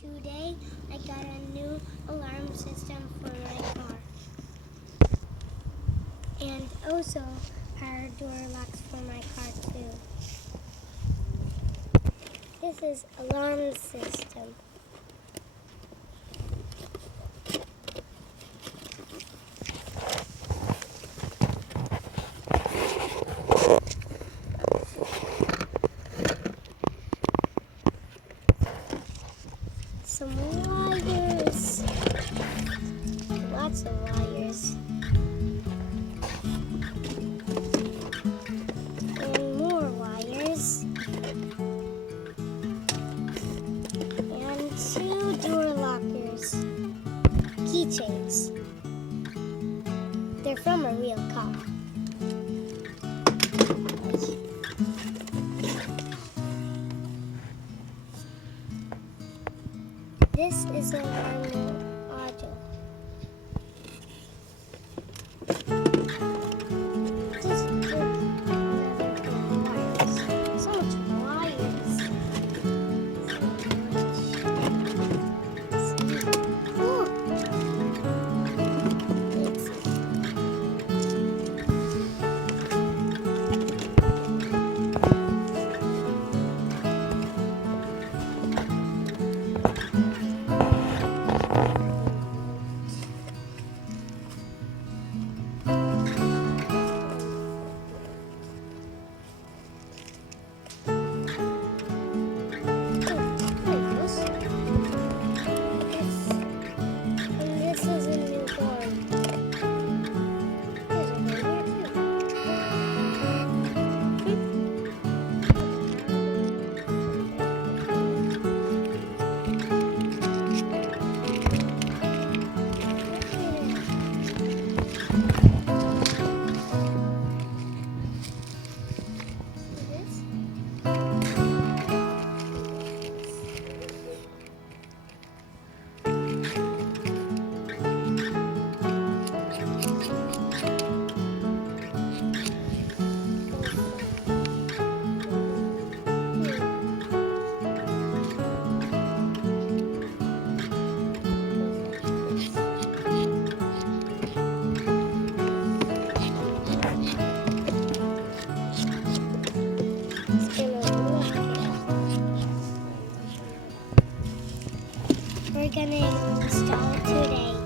Today I got a new alarm system for my car. And also power door locks for my car too. This is alarm system. Some wires. Lots of wires. And more wires. And 2 door lockers. Keychains. They're from a real car. This is an auto. Just another wires. So much wires. Oh. We're gonna install it today.